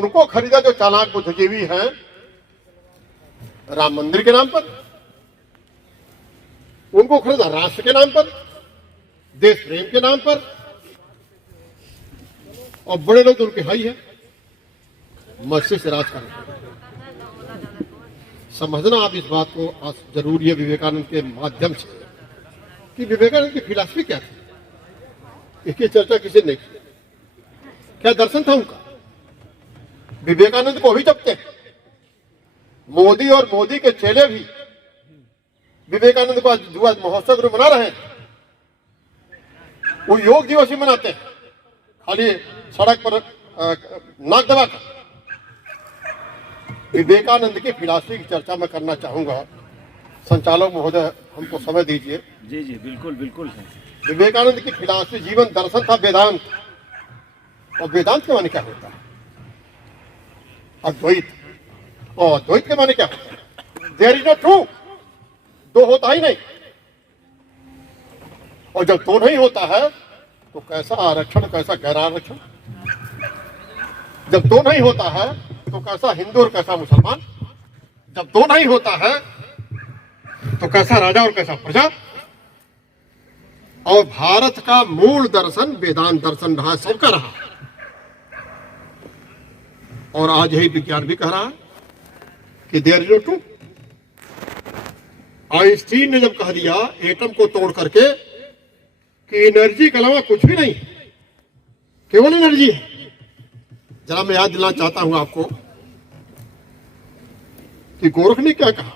उनको खरीदा जो चालाक बुद्धिजीवी हैं राम मंदिर के नाम पर, उनको खरीदा राष्ट्र के नाम पर, देश प्रेम के नाम पर, और बड़े लोग तो उनके हाई है मस्जिद से राज करना। समझना आप इस बात को जरूरी है विवेकानंद के माध्यम से कि विवेकानंद की फिलॉसफी क्या थी, इसकी चर्चा किसी ने की, क्या दर्शन था उनका। विवेकानंद को भी जपते हैं, मोदी और मोदी के चेले भी विवेकानंद का युवा महोत्सव मना रहे हैं, वो योग दिवस ही मनाते हैं, खाली सड़क पर नाक दबाकर। विवेकानंद की फिलॉसफी की चर्चा मैं करना चाहूंगा। संचालक महोदय हमको समय दीजिए। जी जी बिल्कुल बिल्कुल। विवेकानंद की फिलॉसफी जीवन दर्शन था वेदांत, और वेदांत के माने क्या होता है? अद्वैत। और अद्वैत के माने क्या होता है? देयर इज नो ट्रू, दो होता ही नहीं। और जब दो नहीं होता है तो कैसा आरक्षण, कैसा गैर आरक्षण। जब दो नहीं होता है तो कैसा हिंदू और कैसा मुसलमान। जब दो नहीं होता है तो कैसा राजा और कैसा प्रजा। और भारत का मूल दर्शन वेदांत दर्शन रहा, सबका रहा। और आज यही विज्ञान भी कह रहा है कि there is no true. Einstein ने जब कह दिया एटम को तोड़ करके कि एनर्जी के अलावा कुछ भी नहीं, केवल एनर्जी है। जरा मैं याद दिलाना चाहता हूं आपको कि गोरख ने क्या कहा,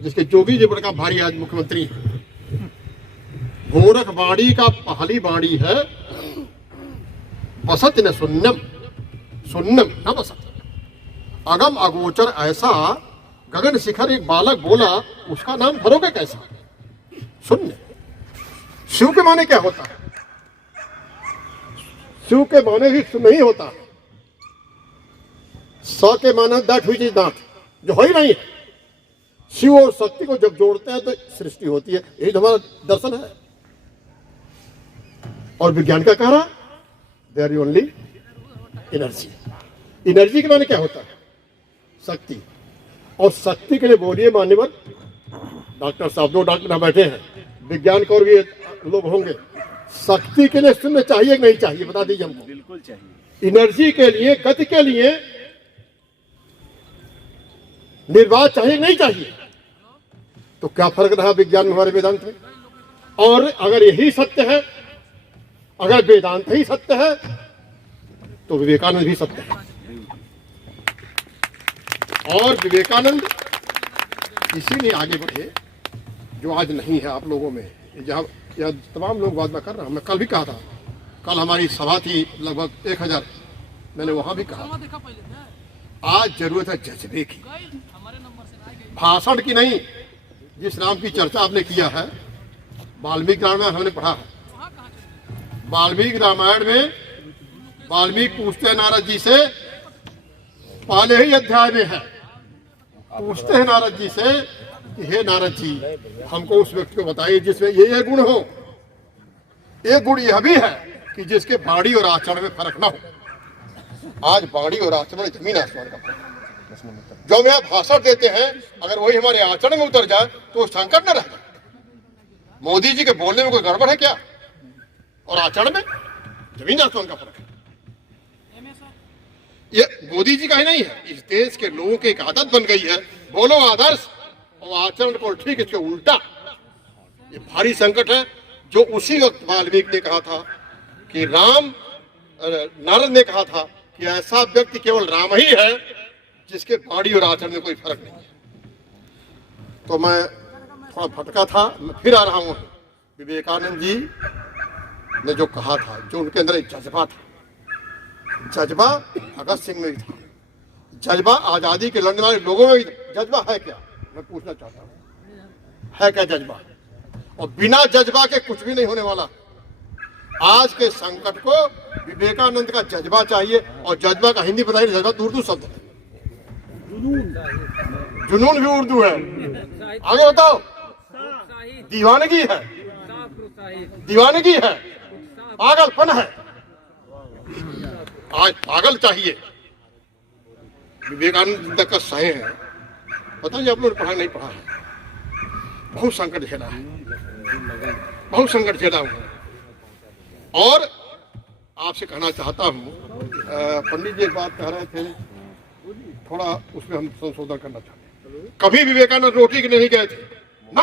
जिसके जोगी जी बड़का भारी आज मुख्यमंत्री है। गोरख वाणी का पहली वाणी है बसत न शून्यम, शून्यम न बसत। अगम अगोचर ऐसा गगन शिखर एक बालक बोला, उसका नाम भरोगे कैसा? शून्य। शिव के माने क्या होता है? शिव के माने ही नहीं होता। स के माने दैट व्हिच इज नॉट, जो हो ही नहीं है। शिव और शक्ति को जब जोड़ते हैं तो सृष्टि होती है, यही हमारा दर्शन है। और विज्ञान क्या कह रहा? There is only energy. Energy के माने क्या होता है? शक्ति। और शक्ति के लिए बोलिए मान्यवर डॉक्टर साहब, दो डॉक्टर यहाँ बैठे हैं, विज्ञान के और भी लोग होंगे। शक्ति के लिए शून्य चाहिए कि नहीं चाहिए, बता दीजिए हमको। बिल्कुल चाहिए। एनर्जी के लिए, गति के लिए निर्वात चाहिए कि नहीं चाहिए? तो क्या फर्क रहा विज्ञान में, हमारे वेदांत में? और अगर यही सत्य है, अगर वेदांत ही सत्य है, तो विवेकानंद भी सत्य है। और विवेकानंद इसीलिए आगे बढ़े जो आज नहीं है आप लोगों में। जहाँ यह तमाम लोग बात में कर रहा हूं, मैं कल भी कहा था, कल हमारी सभा थी लगभग 1000, मैंने वहां भी कहा आज जरूरत है जज्बे की, भाषण की नहीं। जिस राम की चर्चा आपने किया है, वाल्मीकि रामायण हमने पढ़ा है। वाल्मीकि रामायण में वाल्मीकि पूछते हैं नारद जी से, पहले ही अध्याय में है, पूछते हैं नारद जी से कि हे नारद जी, हमको उस व्यक्ति को बताइए जिसमें ये गुण हो। एक गुण यह भी है कि जिसके वाणी और आचरण में फर्क ना हो। आज वाणी और आचरण में जमीन आसमान का फर्क है। जो हम यहाँ भाषण देते हैं, अगर वही हमारे आचरण में उतर जाए तो संकट न रह जाए। मोदी जी के बोलने में कोई गड़बड़ है क्या? और आचरण में जमीन आसमान का फर्क है। ये मोदी जी का ही नहीं है, इस देश के लोगों की एक आदत बन गई है, बोलो आदर्श और आचरण को ठीक इसके उल्टा। ये भारी संकट है। जो उसी वक्त वाल्मीकि ने कहा था कि नारद ने कहा था कि ऐसा व्यक्ति केवल राम ही है जिसके वाणी और आचरण में कोई फर्क नहीं है। तो मैं थोड़ा भटका था, मैं फिर आ रहा हूं। विवेकानंद जी ने जो कहा था, जो उनके अंदर एक जज्बा था, जज्बा भगत सिंह में भी था, जज्बा आजादी के लड़ने वाले लोगों में भी था। जज्बा है क्या, मैं पूछना चाहता हूं, है क्या जज्बा? और बिना जज्बा के कुछ भी नहीं होने वाला। आज के संकट को विवेकानंद का जज्बा चाहिए। और जज्बा का हिंदी बताइए, जज्बा तो उर्दू शब्द है, जुनून भी उर्दू है। आगे बताओ, दीवानगी है, दीवानगी है, पागलपन है। आज पागल चाहिए, विवेकानंद का साए है। पता नहीं आप लोगों ने पढ़ा नहीं पढ़ा है। बहुत संकट झेला है, बहुत संकट झेला हूँ। और आपसे कहना चाहता हूँ, पंडित जी एक बात कह रहे थे, थोड़ा उसमें हम संशोधन करना चाहते हैं। कभी विवेकानंद रोटी के नहीं गए थे ना,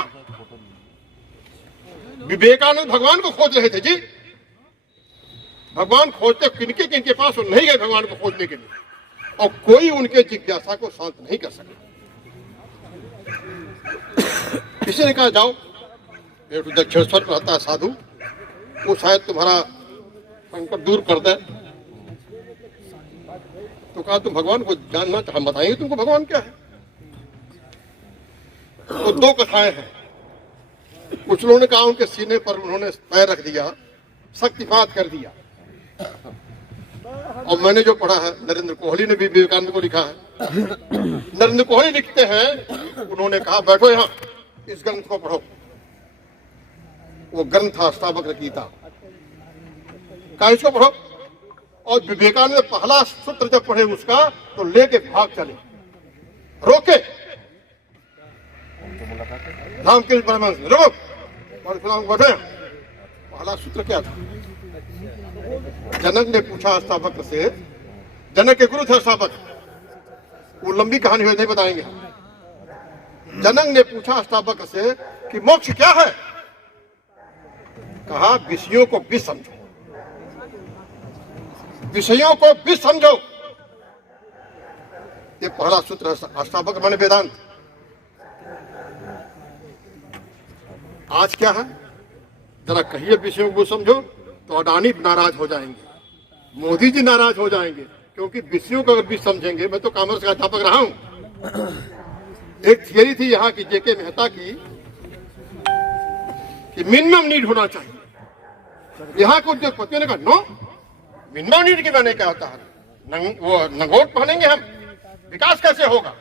विवेकानंद भगवान को खोज रहे थे जी। भगवान खोजते किनके किनके पास, और नहीं गए भगवान को खोजने के लिए, और कोई उनके जिज्ञासा को शांत नहीं कर सका। किसी ने कहा जाओ, एक दक्षिणेश्वर पर रहता है साधु, वो शायद तुम्हारा संकट दूर कर दे। तो कहा तुम भगवान को जानना, हम बताएंगे तुमको भगवान क्या है। तो दो कथाएं हैं। कुछ लोगों ने कहा उनके सीने पर उन्होंने पैर रख दिया, शक्तिपात कर दिया। और मैंने जो पढ़ा है, नरेंद्र कोहली ने भी विवेकानंद को लिखा है। नरेंद्र कोहली लिखते हैं, उन्होंने कहा बैठो यहाँ, इस ग्रंथ को पढ़ो। वो ग्रंथ था अष्टावक्र गीता का, इसको पढ़ो। और विवेकानंद पहला सूत्र जब पढ़े उसका, तो लेके भाग चले, रोके रामकृष्ण परमहंस, रुको बैठे। पहला सूत्र क्या था? जनक ने पूछा अष्टावक्र से, जनक के गुरु थे अष्टावक्र, वो लंबी कहानी है, नहीं बताएंगे। जनक ने पूछा अष्टावक्र से कि मोक्ष क्या है? कहा विषयों को विष समझो, विषयों को विष समझो। ये पहला सूत्र है अष्टावक्र माने वेदांत। आज क्या है? जरा कहिए विषयों को समझो, तो अडानी नाराज हो जाएंगे, मोदी जी नाराज हो जाएंगे, क्योंकि विषयों को अगर भी समझेंगे। मैं तो कॉमर्स का अध्यापक रहा हूं। एक थियरी थी यहाँ की, जेके मेहता की, कि मिनिमम नीड होना चाहिए। यहाँ के उद्योगपतियों ने कहा नो, मिनिमम नीड के मैंने क्या होता है, वो नंगोट पहनेंगे हम, विकास कैसे होगा?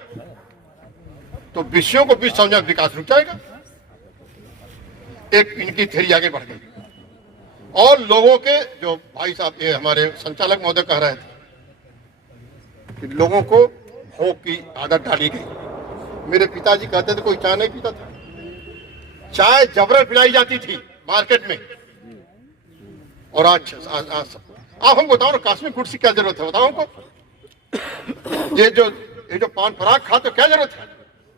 तो विषयों को भी समझा, विकास रुक जाएगा। एक इनकी थियरी आगे बढ़ गई। और लोगों के, जो भाई साहब ये हमारे संचालक महोदय कह रहे थे कि लोगों को भोग की आदत डाली गई। मेरे पिताजी कहते थे कोई चाय नहीं पीता था, चाय जबरन पिलाई जाती थी मार्केट में। और आज आप हमको बताओ ना, काश्मीर गुड़ की क्या जरूरत है? बताओ हमको। ये जो पान पराग खाते क्या जरूरत है?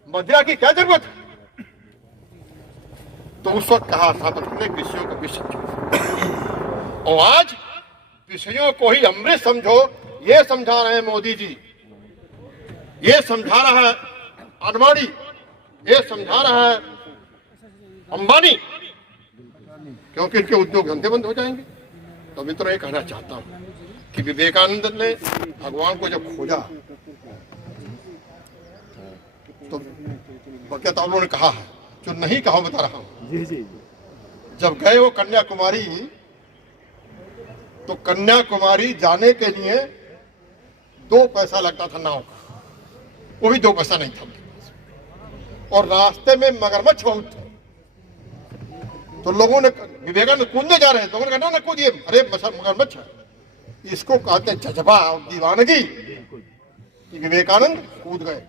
मदिरा की क्या जरूरत है? तो उस वक्त कहा था अपने विषयों को भी समझो, और आज विषयों को ही अमृत समझो। ये समझा रहे हैं मोदी जी, ये समझा रहा है अडवाणी, ये समझा रहा है अंबानी, क्योंकि इनके उद्योग धंधे बंद हो जाएंगे। तो मित्रों, ये कहना चाहता हूं कि विवेकानंद ने भगवान को जब खोजा, तो बल्कि आप लोगों ने कहा है, जो नहीं कहा बता रहा हूं। जब गए वो कन्याकुमारी, तो कन्याकुमारी जाने के लिए 2 पैसा लगता था नाव का, वो भी 2 पैसा नहीं था उनके पास। और रास्ते में मगरमच्छ बहुत थे। तो लोगों ने, विवेकानंद कूदने जा रहे हैं, लोगों ने कहा ना कूदिए, अरे मगरमच्छ है। इसको कहते हैं जज्बा और दीवानगी, कि विवेकानंद कूद गए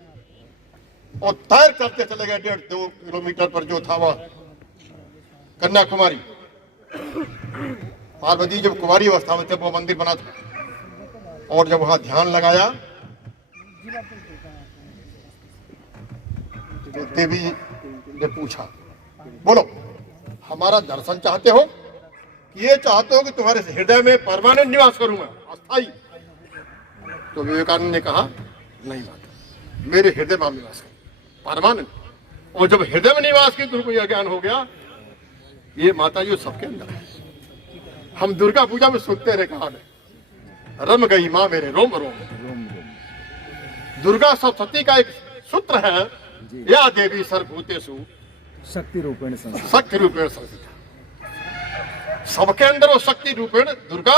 और तैर करते चले गए 1.5-2 किलोमीटर पर जो था वह कन्याकुमारी। पार्वती जब कुमारी अवस्था में थे, वो मंदिर बना था, और जब वहां ध्यान लगाया, तो देवी ने पूछा, बोलो हमारा दर्शन चाहते हो कि ये चाहते हो कि तुम्हारे हृदय में परमानेंट निवास करूंगा, अस्थाई? तो विवेकानंद ने कहा नहीं माता, मेरे हृदय में निवास कर परमानेंट। और जब हृदय में निवास की तुमको यह ज्ञान हो गया, ये माता जी सबके अंदर है। हम दुर्गा पूजा में सुनते रहे कहानी, रम गई माँ मेरे रोम रोम। दुर्गा सप्तशती का एक सूत्र है, या देवी सर्वभूतेषु शक्ति रूपेण संस्थिता। शक्ति रूपेण संस्थिता। सबके अंदर वो शक्ति रूपेण दुर्गा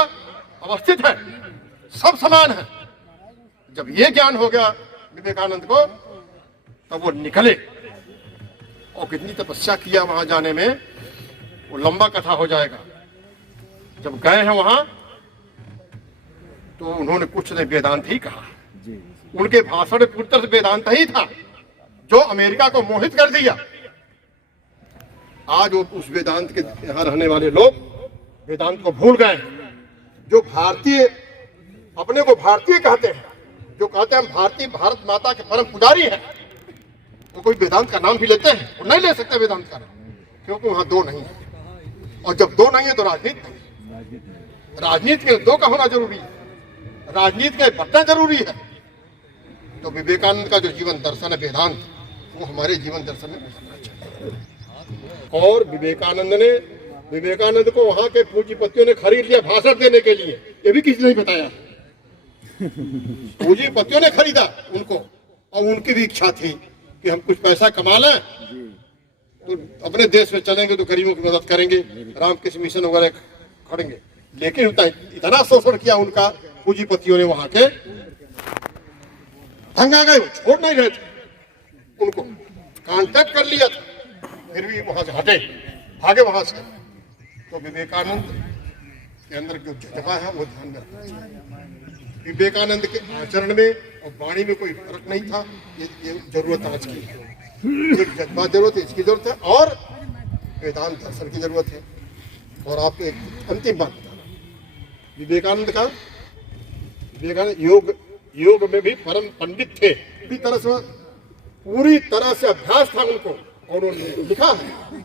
अवस्थित है, सब समान है। जब ये ज्ञान हो गया विवेकानंद को, तब वो निकले, और कितनी तपस्या किया वहां जाने में, वो लंबा कथा हो जाएगा। जब गए हैं वहां, तो उन्होंने कुछ नहीं, वेदांत ही कहा। उनके भाषण में पूरी तरह से वेदांत ही था जो अमेरिका को मोहित कर दिया। आज वो उस वेदांत के यहाँ रहने वाले लोग वेदांत को भूल गए। जो भारतीय अपने को भारतीय कहते हैं, जो कहते हैं हम भारतीय भारत माता के परम पुजारी हैं, वो कोई वेदांत का नाम भी लेते हैं? वो नहीं ले सकते वेदांत का नाम, क्योंकि वहां दो नहीं है। और जब दो नहीं है तो राजनीति नहीं। राजनीति के दो का होना जरूरी है, राजनीति का बटना जरूरी है। तो विवेकानंद का जो जीवन दर्शन है वेदांत, वो हमारे जीवन दर्शन में उतरना चाहिए। और विवेकानंद को वहां के पूंजीपतियों ने खरीद लिया भाषण देने के लिए, ये भी किसी ने नहीं बताया। पूंजीपतियों ने खरीदा उनको, और उनकी भी इच्छा थी कि हम कुछ पैसा कमा लें तो अपने देश में चलेंगे तो गरीबों की मदद करेंगे, रामकृष्ण मिशन वगैरह करेंगे। लेकिन इतना शोषण किया उनका पूंजीपतियों ने, वहां के दंगा गए, छोड़ नहीं रहे थे, उनको कांटेक्ट कर लिया था, फिर भी वहां से हटे, भागे वहां से। तो विवेकानंद के अंदर जो जज्बा है वो ध्यान में रखना चाहिए। विवेकानंद के आचरण में और वाणी में कोई फर्क नहीं था। ये जरूरत आज की है, एक जज्बा जरूरत है, इसकी जरूरत है, और वेदांत दर्शन की जरूरत है। और आपको एक अंतिम बात बताना, विवेकानंद योग में भी परम पंडित थे। पूरी तरह से अभ्यास था उनको, और उन्होंने लिखा है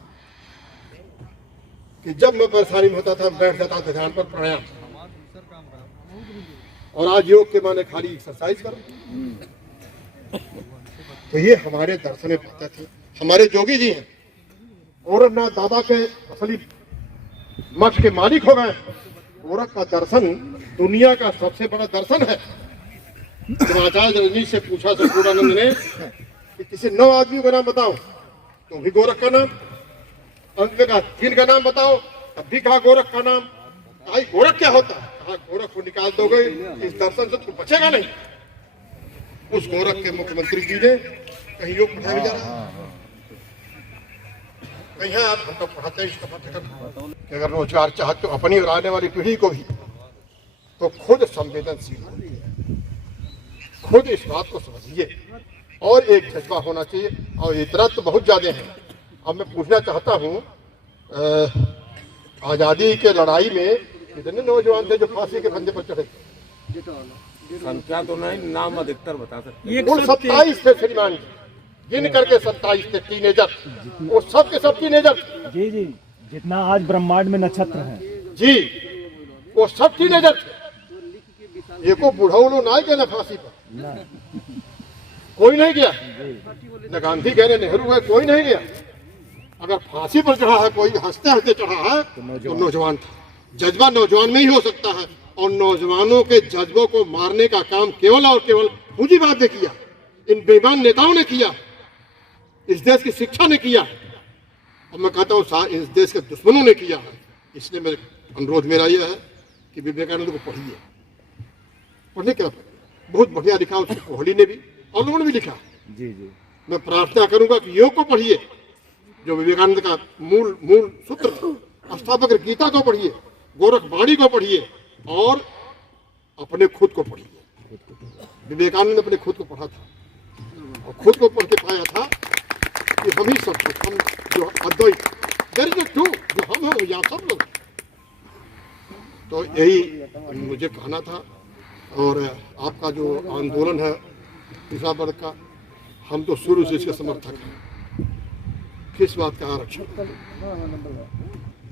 कि जब मैं परेशानी में होता था बैठ जाता था ध्यान पर प्राणायाम, और आज योग के माने खाली एक्सरसाइज करो। तो ये हमारे दर्शन में पाते थे, हमारे जोगी जी हैं। औरंगनाथ दादा के असली मठ के मालिक हो गए। औरत का दर्शन दुनिया का सबसे बड़ा दर्शन है। जब आचार्य रजनीश से पूछा सतगुरानंद ने कि किसी 9 आदमी का नाम बताओ, तो भी गोरख का नाम। अंत में कहा 3 का नाम बताओ, तब भी कहा गोरख का नाम। कहा गोरख क्या होता है? कहा गोरख को निकाल दोगे इस दर्शन से तो बचेगा नहीं। उस गोरख के मुख्यमंत्री जी ने कहीं योग पढ़ाया जा रहा है, कहीं है आप हमको पढ़ाते हैं इसका पाठ्यक्रम कि अगर रोजगार चाहते तो अपनी और आने वाली पीढ़ी को भी, तो खुद संवेदनशील होइए, खुद इस बात को समझिए, और एक जज्बा होना चाहिए। और इतना तो बहुत ज्यादा है। अब मैं पूछना चाहता हूँ, आजादी के लड़ाई में कितने नौजवान थे जो फांसी के फंदे पर चढ़े थे? संख्या तो नहीं, नाम अधिकतर बता सकते। कुल 27 थे श्रीमान जी, गिन करके 27 थे टीनेजर, वो सब के सब टीनेजर। जी जी, जितना आज ब्रह्मांड में नक्षत्र हैं जी, वो सब टीनेजर थे। एको बुढ़ऊ लोग ना गए ना फांसी पर, कोई नहीं गया, न गांधी गए न नेहरू गए, कोई नहीं गया। अगर फांसी पर चढ़ा है कोई, हंसते हंसते चढ़ा है, तो नौजवान था। जज्बा नौजवान में ही हो सकता है, और नौजवानों के जज्बों को मारने का काम केवल और केवल पूंजीवाद ने किया, इन बेईमान नेताओं ने किया, इस देश की शिक्षा ने किया, और मैं कहता हूँ इस देश के दुश्मनों ने किया है। इसलिए मेरे अनुरोध मेरा यह है कि विवेकानंद को पढ़िए, पढ़ने क्या बहुत बढ़िया लिखा उसने, कोहली ने भी और लोगों ने भी लिखा। जी जी, मैं प्रार्थना करूंगा कि योग को पढ़िए, जो विवेकानंद का मूल सूत्र था। अष्टावक्र गीता को पढ़िए, गोरख वाणी को पढ़िए, और अपने खुद को पढ़िए। विवेकानंद ने अपने खुद को पढ़ा था, और खुद को पढ़ के पाया था कि हम ही सब कुछ, हम जो अद्वैत, देयर इज टू, जो हम हैं या सब लोग। तो यही मुझे कहना था। और आपका जो आंदोलन है तीसरा वर्ग का, हम तो शुरू से इसके समर्थक हैं। किस बात का आरक्षण?